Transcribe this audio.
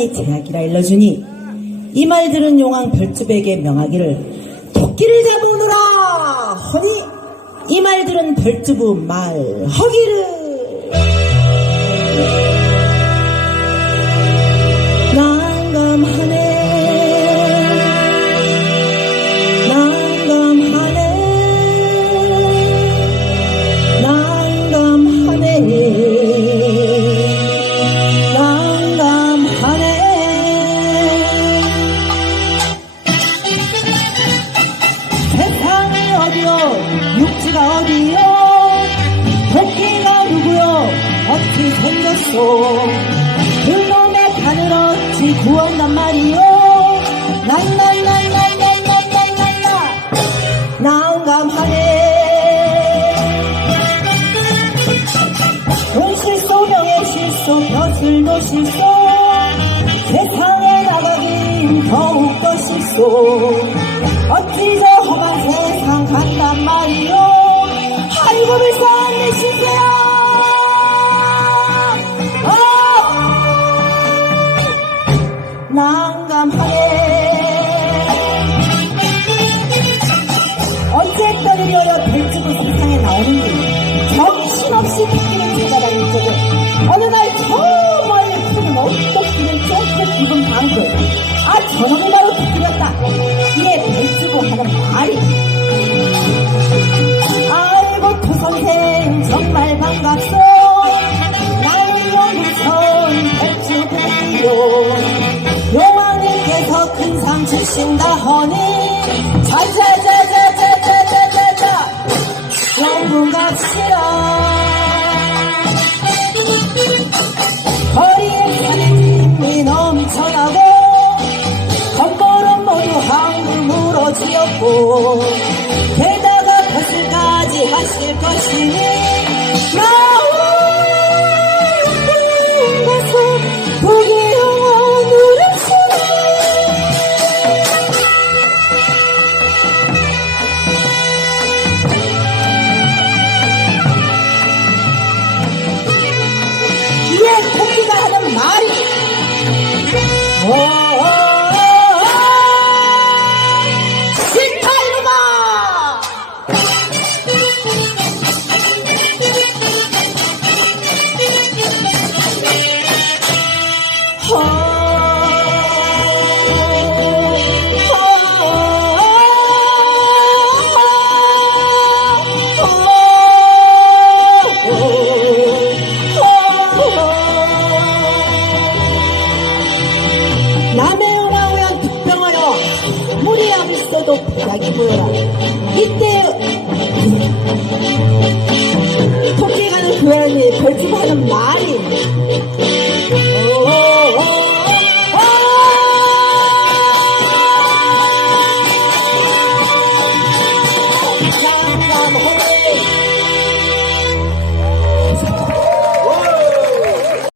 이 제약이라 일러주니 이 말 들은 용왕 별주백의 명하기를 토끼를 잡으노라 허니 이 말 들은 별주부 말 허기를 생겼소 그놈의 간을 어찌 구웠단 말이요 난난난난난난난난나 난감하네. 돈실소 명예실소 벼슬도 실소. 세상에 나가긴 더욱더 실소. 어찌 저 험한 세상 간단 말이요 아이고 불쌍 아 저놈이 바로 부끄럽다. 이게 배추고 하는 말이. 아이고 조선생 정말 반갑소. 나는 용선 배추고요. 용왕님께서 큰 상 주신다 허니 자자 것이고 게다가 것을까지 하실 것이니 나온 것을 보게 예, 고기가 하는 말이. 배락이 보여라. 이때 토끼 가는 그 안에 벌집 하는 말